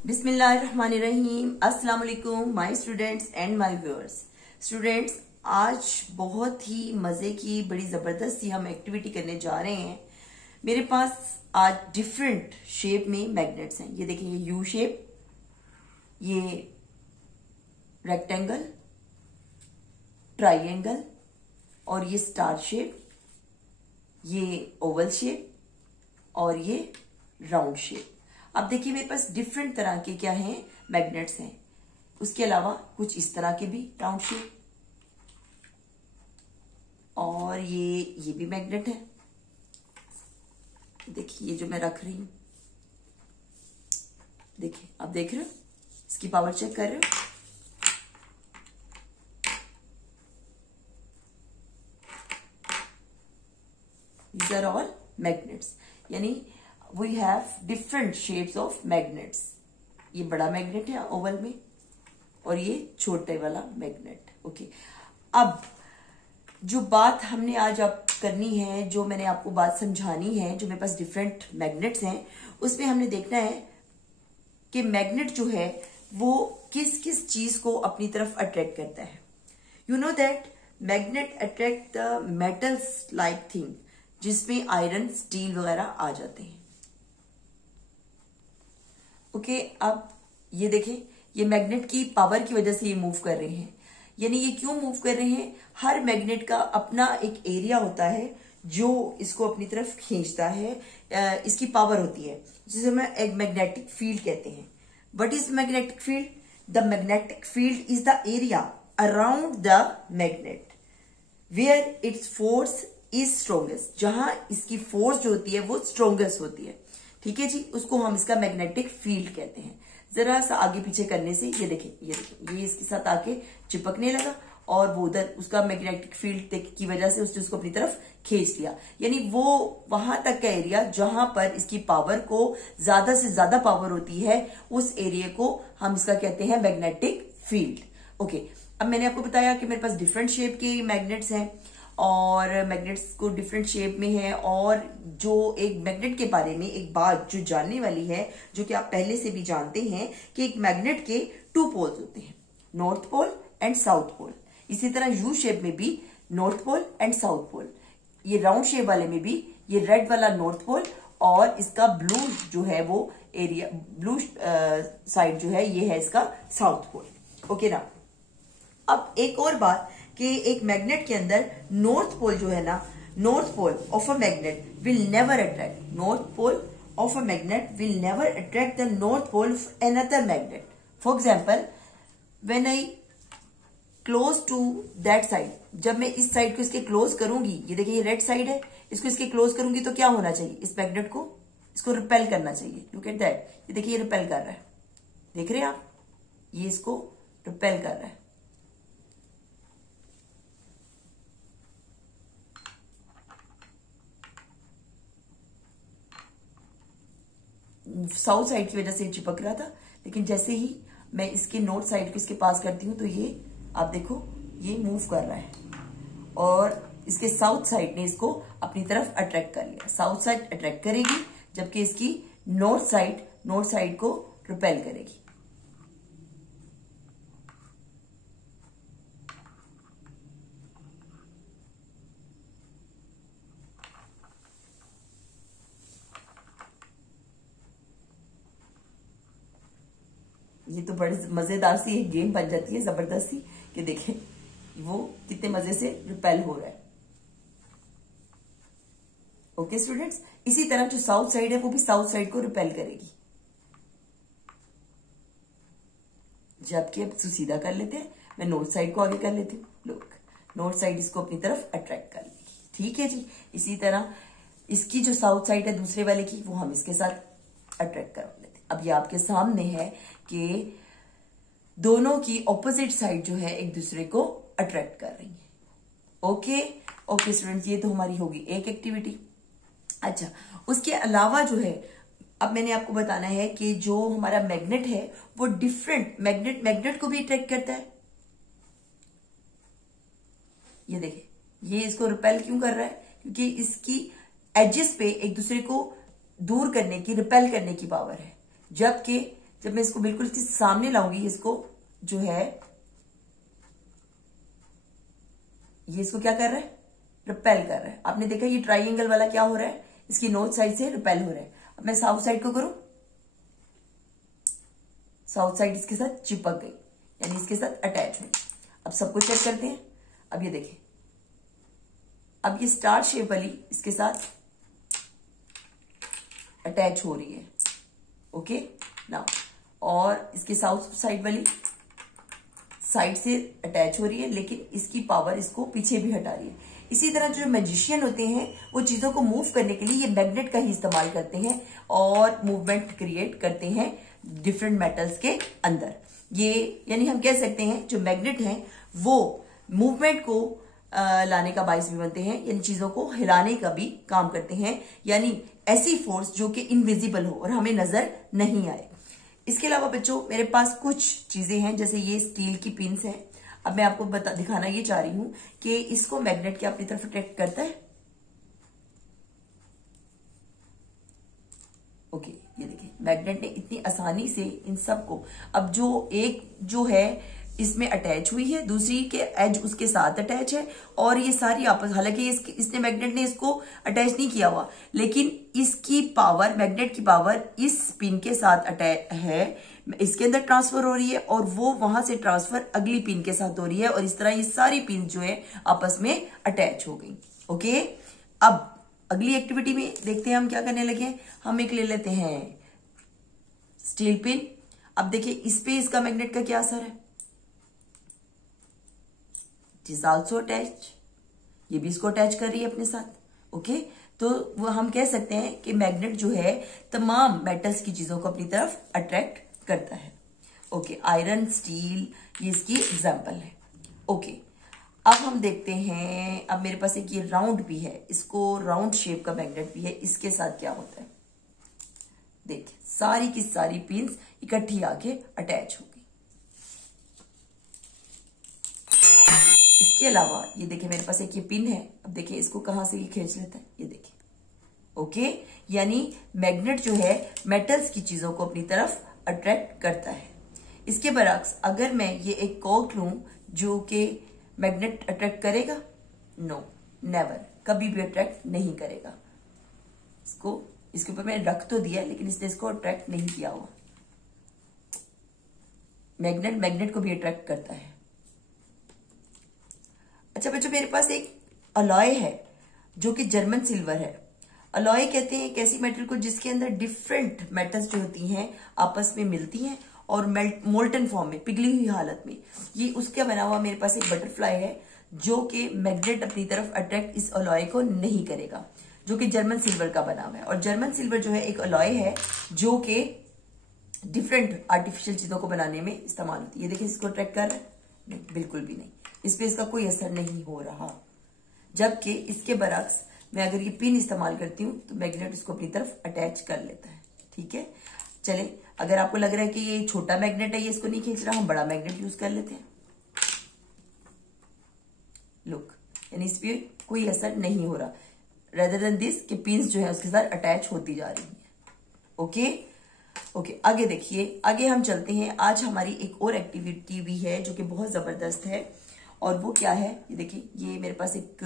बिस्मिल्लाहिर्रहमानिर्रहीम। अस्सलाम वालेकुम my students and my viewers. Students, आज बहुत ही मजे की बड़ी जबरदस्त सी हम एक्टिविटी करने जा रहे हैं। मेरे पास आज डिफरेंट शेप में मैग्नेट्स हैं। ये देखिए, ये यू शेप, ये रेक्टेंगल, ट्राइंगल और ये स्टार शेप, ये ओवल शेप और ये राउंड शेप। अब देखिए, मेरे पास डिफरेंट तरह के क्या हैं, मैग्नेट्स हैं। उसके अलावा कुछ इस तरह के भी राउंड शेप, और ये भी मैग्नेट है। देखिए, ये जो मैं रख रही हूं, देखिए, आप देख रहे हो, इसकी पावर चेक कर रहे हो। These are all magnets, यानी we have different shapes of magnets। ये बड़ा मैग्नेट है ओवल में और ये छोटे वाला मैग्नेट। ओके, अब जो बात हमने आज आप करनी है, जो मैंने आपको बात समझानी है, जो मेरे पास डिफरेंट मैग्नेट्स हैं, उसमें हमने देखना है कि मैग्नेट जो है वो किस किस चीज को अपनी तरफ अट्रैक्ट करता है। You know that magnet attract the metals like thing, जिसमें आयरन, स्टील वगैरह आ जाते हैं। ओके, अब ये देखें, ये मैग्नेट की पावर की वजह से ये मूव कर रहे हैं। यानी ये क्यों मूव कर रहे हैं? हर मैग्नेट का अपना एक एरिया होता है जो इसको अपनी तरफ खींचता है। इसकी पावर होती है, जिसे हम एक मैग्नेटिक फील्ड कहते हैं। What is magnetic field? The magnetic field is the area around the magnet where its force is strongest. जहां इसकी फोर्स जो होती है वो स्ट्रोंगेस्ट होती है। ठीक है जी, उसको हम इसका मैग्नेटिक फील्ड कहते हैं। जरा सा आगे पीछे करने से ये देखें, ये इसके साथ आके चिपकने लगा और वो उधर उसका मैग्नेटिक फील्ड की वजह से उसने उसको अपनी तरफ खींच लिया। यानी वो वहां तक का एरिया जहां पर इसकी पावर को ज्यादा से ज्यादा पावर होती है, उस एरिया को हम इसका कहते हैं मैग्नेटिक फील्ड। ओके, अब मैंने आपको बताया कि मेरे पास डिफरेंट शेप के मैग्नेट्स हैं और मैग्नेट्स को डिफरेंट शेप में है। और जो एक मैग्नेट के बारे में एक बात जो जानने वाली है, जो कि आप पहले से भी जानते हैं कि एक मैग्नेट के 2 पोल्स होते हैं, north pole and south pole. इसी तरह यू शेप में भी north pole and south pole. ये राउंड शेप वाले में भी ये रेड वाला नॉर्थ पोल और इसका ब्लू जो है वो एरिया, ब्लू साइड जो है ये है इसका साउथ पोल। ओके ना, अब एक और बात कि एक मैग्नेट के अंदर नॉर्थ पोल जो है ना, north pole of a magnet will never attract, north pole of a magnet will never attract the north pole of another magnet. For example, when I close to that side, जब मैं इस side को इसके close करूंगी, ये देखिए ये red side है, इसको इसके क्लोज करूंगी तो क्या होना चाहिए? इस मैग्नेट को इसको रिपेल करना चाहिए। लुक एट दैट, ये देखिए ये रिपेल कर रहा है, देख रहे हैं आप, ये इसको रिपेल कर रहा है। साउथ साइड की वजह से चिपक रहा था, लेकिन जैसे ही मैं इसके नॉर्थ साइड को इसके पास करती हूं तो ये आप देखो ये मूव कर रहा है और इसके साउथ साइड ने इसको अपनी तरफ अट्रैक्ट कर लिया। साउथ साइड अट्रैक्ट करेगी जबकि इसकी नॉर्थ साइड को रिपेल करेगी। ये तो बड़ी मजेदार सी एक गेम बन जाती है, जबरदस्ती, कि देखें वो कितने मजे से रिपेल हो रहा है। ओके स्टूडेंट्स, इसी तरह जो साउथ साइड है वो भी साउथ साइड को रिपेल करेगी। जबकि अब सीधा कर लेते हैं, मैं नॉर्थ साइड को आगे कर लेती हूँ। लुक, नॉर्थ साइड इसको अपनी तरफ अट्रैक्ट कर लेगी। ठीक है जी, इसी तरह इसकी जो साउथ साइड है दूसरे वाले की, वो हम इसके साथ अट्रैक्ट कर लेते हैं। अब ये आपके सामने है कि दोनों की ऑपोजिट साइड जो है एक दूसरे को अट्रैक्ट कर रही है। ओके स्टूडेंट्स, ये तो हमारी होगी एक एक्टिविटी। अच्छा, उसके अलावा जो है, अब मैंने आपको बताना है कि जो हमारा मैग्नेट है वो डिफरेंट मैग्नेट को भी अट्रैक्ट करता है। ये देखिए, ये इसको रिपेल क्यों कर रहा है? क्योंकि इसकी एजेस पे एक दूसरे को दूर करने की, रिपेल करने की पावर है। जबकि जब मैं इसको बिल्कुल इसके सामने लाऊंगी, इसको जो है ये इसको क्या कर रहा है, रिपेल कर रहा है। आपने देखा ये ट्राइंगल वाला क्या हो रहा है, इसकी नॉर्थ साइड से रिपेल हो रहा है। अब मैं साउथ साइड को करूं, साउथ साइड इसके साथ चिपक गई, यानी इसके साथ अटैच हुई। अब सबको चेक करते हैं। अब ये देखें, अब ये स्टार शेप वाली इसके साथ अटैच हो रही है, ओके नाउ, और इसके साउथ साइड वाली साइड से अटैच हो रही है, लेकिन इसकी पावर इसको पीछे भी हटा रही है। इसी तरह जो मैजिशियन होते हैं वो चीजों को मूव करने के लिए ये मैग्नेट का ही इस्तेमाल करते हैं और मूवमेंट क्रिएट करते हैं डिफरेंट मेटल्स के अंदर। ये यानी हम कह सकते हैं जो मैग्नेट हैं वो मूवमेंट को लाने का बाइस भी बनते हैं, यानी चीजों को हिलाने का भी काम करते हैं, यानी ऐसी फोर्स जो कि इनविजिबल हो और हमें नजर नहीं आए। इसके अलावा बच्चों मेरे पास कुछ चीजें हैं, जैसे ये स्टील की पिन्स हैं। अब मैं आपको दिखाना ये चाह रही हूं कि इसको मैग्नेट क्या अपनी तरफ अट्रैक्ट करता है। ओके, ये देखिए मैग्नेट ने इतनी आसानी से इन सबको, अब जो एक जो है इसमें अटैच हुई है, दूसरी के एज उसके साथ अटैच है, और ये सारी आपस, हालांकि इसने मैग्नेट ने इसको अटैच नहीं किया हुआ, लेकिन इसकी पावर, मैग्नेट की पावर इस पिन के साथ अटैच है, इसके अंदर ट्रांसफर हो रही है और वो वहां से ट्रांसफर अगली पिन के साथ हो रही है, और इस तरह ये सारी पिन जो है आपस में अटैच हो गई। ओके, अब अगली एक्टिविटी में देखते हैं हम क्या करने लगे। हम एक ले लेते हैं स्टील पिन। अब देखिए इस पे इसका मैग्नेट का क्या असर है, इट इज ऑल्सो अटैच, ये भी इसको अटैच कर रही है अपने साथ। ओके, तो वो हम कह सकते हैं कि मैग्नेट जो है तमाम मेटल्स की चीजों को अपनी तरफ अट्रैक्ट करता है। ओके, आयरन, स्टील, ये इसकी एग्जांपल है। ओके, अब हम देखते हैं, अब मेरे पास एक ये राउंड भी है, इसको राउंड शेप का मैग्नेट भी है, इसके साथ क्या होता है। देखिए सारी की सारी पिन्स इकट्ठी आके अटैच हो गई। इसके अलावा ये देखिए मेरे पास एक ये पिन है, अब देखिए इसको कहां से ये खींच लेता है, ये देखिए। ओके, यानी मैग्नेट जो है मेटल्स की चीजों को अपनी तरफ अट्रैक्ट करता है। इसके बरक्स अगर मैं ये एक कॉर्क लूं जो कि मैग्नेट अट्रैक्ट करेगा, नो नेवर, कभी भी अट्रैक्ट नहीं करेगा। इसको इसके ऊपर मैंने रख तो दिया लेकिन इसने इसको अट्रैक्ट नहीं किया हुआ। मैग्नेट को भी अट्रैक्ट करता है। अच्छा बच्चों, मेरे पास एक अलॉय है जो कि जर्मन सिल्वर है। अलॉय कहते हैं एक ऐसी मेटल को जिसके अंदर डिफरेंट मेटल्स जो होती हैं आपस में मिलती हैं और मोल्टन फॉर्म में, पिघली हुई हालत में। ये उसका बना हुआ मेरे पास एक बटरफ्लाई है जो कि मैग्नेट अपनी तरफ अट्रैक्ट इस अलॉय को नहीं करेगा, जो कि जर्मन सिल्वर का बना हुआ है। और जर्मन सिल्वर जो है एक अलॉय है जो कि डिफरेंट आर्टिफिशियल चीजों को बनाने में इस्तेमाल होती है। ये देखिए इसको अट्रैक्ट कर रहा है, नहीं बिल्कुल भी नहीं, इस पे इसका कोई असर नहीं हो रहा। जबकि इसके बरक्स मैं अगर ये पिन इस्तेमाल करती हूं तो मैग्नेट इसको अपनी तरफ अटैच कर लेता है। ठीक है, चले, अगर आपको लग रहा है कि ये छोटा मैग्नेट है, ये इसको नहीं खींच रहा, हम बड़ा मैग्नेट यूज कर लेते हैं। लुक, यानी इस पे कोई असर नहीं हो रहा, रेदर देन दिस कि पिन्स जो है उसके साथ अटैच होती जा रही है। ओके, आगे देखिए, आगे हम चलते हैं। आज हमारी एक और एक्टिविटी भी है जो कि बहुत जबरदस्त है, और वो क्या है, ये देखिए, ये मेरे पास एक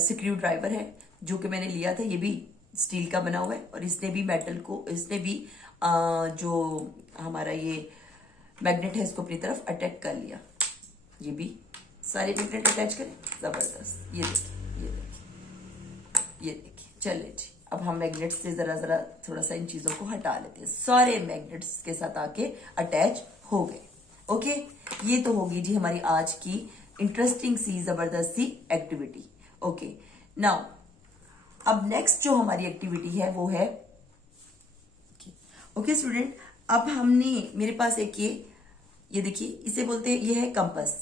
स्क्रू ड्राइवर है जो कि मैंने लिया था। ये भी स्टील का बना हुआ है और इसने भी मेटल को, इसने भी जो हमारा ये मैग्नेट है इसको अपनी तरफ अटैच कर लिया। ये भी सारे मैग्नेट अटैच करें, जबरदस्त। ये देखिए, ये देखिए, ये देखिए। चलिए जी, अब हम मैग्नेट से जरा थोड़ा सा इन चीजों को हटा लेते हैं। सारे मैग्नेट्स के साथ आके अटैच हो गए। ओके, ये तो होगी जी हमारी आज की इंटरेस्टिंग सी, जबरदस्त सी एक्टिविटी। ओके, नाउ अब नेक्स्ट जो हमारी एक्टिविटी है वो है, ओके स्टूडेंट, अब हमने, मेरे पास एक ये देखिए, इसे बोलते हैं, ये है कंपास।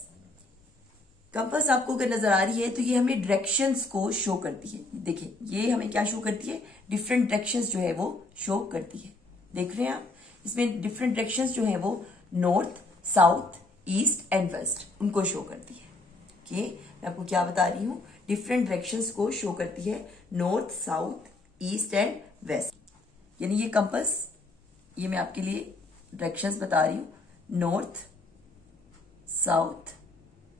कंपास आपको अगर नजर आ रही है तो ये हमें डायरेक्शंस को शो करती है। देखिए ये हमें क्या शो करती है, डिफरेंट डायरेक्शंस जो है वो शो करती है। देख रहे हैं आप, इसमें डिफरेंट डायरेक्शंस जो है वो north, south, east and west, उनको शो करती है। ओके, मैं आपको क्या बता रही हूँ, डिफरेंट डायरेक्शंस को शो करती है, north, south, east and west. यानी ये कंपास, ये मैं आपके लिए डायरेक्शंस बता रही हूं, north, south,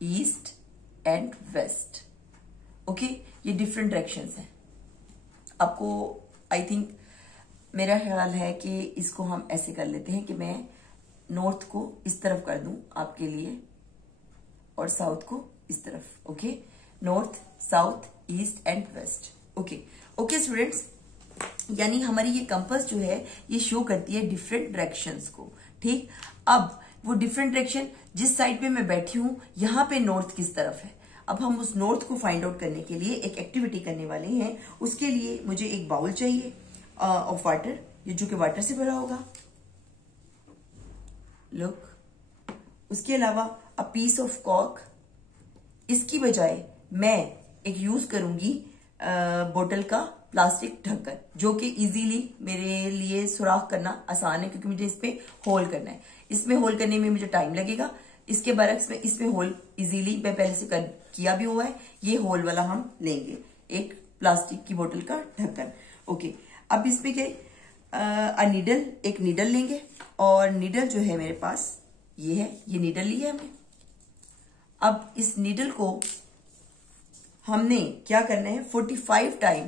east and west. Okay, ये डिफरेंट डायरेक्शंस हैं। आपको आई थिंक मेरा ख्याल है कि इसको हम ऐसे कर लेते हैं कि मैं नॉर्थ को इस तरफ कर दूं आपके लिए और साउथ को इस तरफ। Okay, north, south, east and west. Okay okay students, यानी हमारी ये कंपास जो है ये शो करती है डिफरेंट डायरेक्शंस को। ठीक, अब वो डिफरेंट डायरेक्शन जिस साइड पे मैं बैठी हूं, यहां पे नॉर्थ किस तरफ है। अब हम उस नॉर्थ को फाइंड आउट करने के लिए एक एक्टिविटी करने वाले हैं। उसके लिए मुझे एक बाउल चाहिए ऑफ वाटर, ये जो कि वाटर से भरा होगा। लुक, उसके अलावा अ पीस ऑफ कॉर्क। इसकी बजाय मैं एक यूज करूंगी बोतल का प्लास्टिक ढक्कन, जो कि इजीली मेरे लिए सुराख करना आसान है, क्योंकि मुझे इस पे होल करना है। इसमें होल करने में मुझे टाइम लगेगा। इसके बरक्स में इसमें होल इजीली मैं पहले से किया भी हुआ है। ये होल वाला हम लेंगे, एक प्लास्टिक की बोतल का ढक्कन। ओके, अब इसमें क्या नीडल, एक नीडल लेंगे, और नीडल जो है मेरे पास ये है, ये नीडल ली है हमने। अब इस नीडल को हमने क्या करना है, 45 टाइम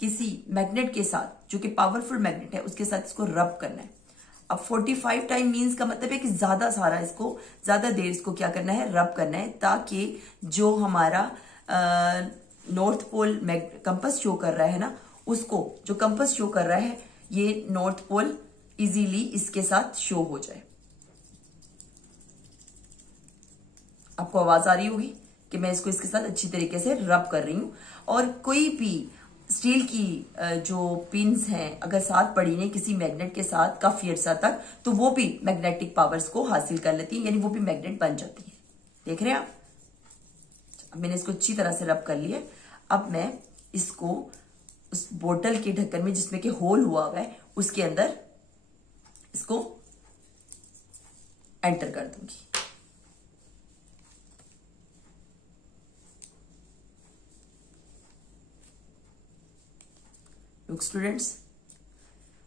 किसी मैग्नेट के साथ, जो कि पावरफुल मैग्नेट है, उसके साथ इसको रब करना है। अब 45 टाइम मीन्स का मतलब है कि ज्यादा सारा इसको, ज्यादा देर इसको क्या करना है, रब करना है, ताकि जो हमारा नॉर्थ पोल कंपास शो कर रहा है ना, उसको जो कंपास शो कर रहा है, ये नॉर्थ पोल इजीली इसके साथ शो हो जाए। आपको आवाज आ रही होगी कि मैं इसको इसके साथ अच्छी तरीके से रब कर रही हूं। और कोई भी स्टील की जो पिन्स हैं, अगर साथ पड़ी ने किसी मैग्नेट के साथ काफी अर्सा तक, तो वो भी मैग्नेटिक पावर्स को हासिल कर लेती है, यानी वो भी मैग्नेट बन जाती है। देख रहे हैं आप? अब मैंने इसको अच्छी तरह से रब कर लिया। अब मैं इसको उस बोतल के ढक्कन में, जिसमें कि होल हुआ हुआ है, उसके अंदर इसको एंटर कर दूंगी। लुक स्टूडेंट्स,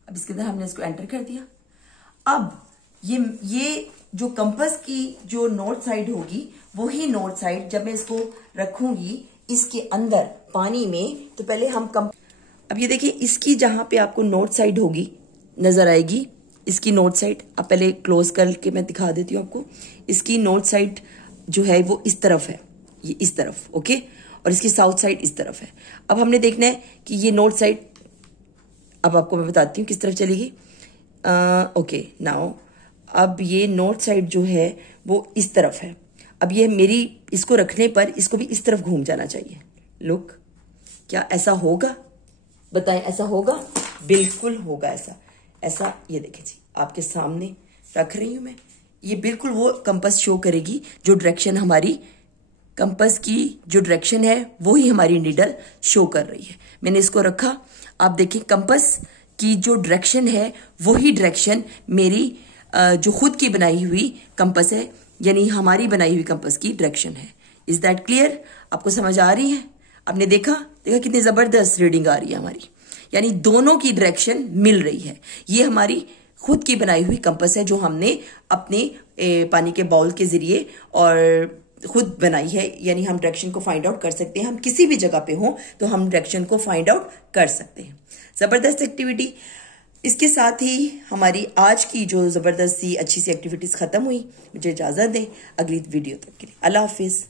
अब इसके अंदर हमने इसको एंटर कर दिया। अब ये जो कंपास की जो नॉर्थ साइड होगी, वही नॉर्थ साइड जब मैं इसको रखूंगी इसके अंदर पानी में, तो पहले हम अब ये देखिए, इसकी जहां पे आपको नॉर्थ साइड होगी नजर आएगी, इसकी नॉर्थ साइड, अब पहले क्लोज करके मैं दिखा देती हूँ आपको। इसकी नॉर्थ साइड जो है वो इस तरफ है, ये इस तरफ। ओके, और इसकी साउथ साइड इस तरफ है। अब हमने देखना है कि ये नॉर्थ साइड, अब आपको मैं बताती हूँ किस तरफ चलेगी। ओके, नाउ अब ये नॉर्थ साइड जो है वो इस तरफ है। अब ये मेरी इसको रखने पर इसको भी इस तरफ घूम जाना चाहिए। लुक, क्या ऐसा होगा? बताएं, ऐसा होगा? बिल्कुल होगा ऐसा। ऐसा ये देखिए जी, आपके सामने रख रही हूं मैं। ये बिल्कुल वो कंपास शो करेगी, जो डायरेक्शन हमारी कंपास की जो डायरेक्शन है वो ही हमारी नीडल शो कर रही है। मैंने इसको रखा, आप देखिए कंपास की जो डायरेक्शन है वही डायरेक्शन मेरी जो खुद की बनाई हुई कंपास है, यानी हमारी बनाई हुई कंपास की डायरेक्शन है। Is that clear? आपको समझ आ रही है? आपने देखा कितनी जबरदस्त रीडिंग आ रही है हमारी, यानी दोनों की डायरेक्शन मिल रही है। ये हमारी खुद की बनाई हुई कंपास है, जो हमने अपने पानी के बाउल के जरिए और खुद बनाई है, यानी हम डायरेक्शन को फाइंड आउट कर सकते हैं। हम किसी भी जगह पे हो तो हम डायरेक्शन को फाइंड आउट कर सकते हैं। जबरदस्त एक्टिविटी। इसके साथ ही हमारी आज की जो जबरदस्त सी अच्छी सी एक्टिविटीज खत्म हुई। मुझे इजाजत दें, अगली वीडियो तक के लिए अल्लाह हाफिज।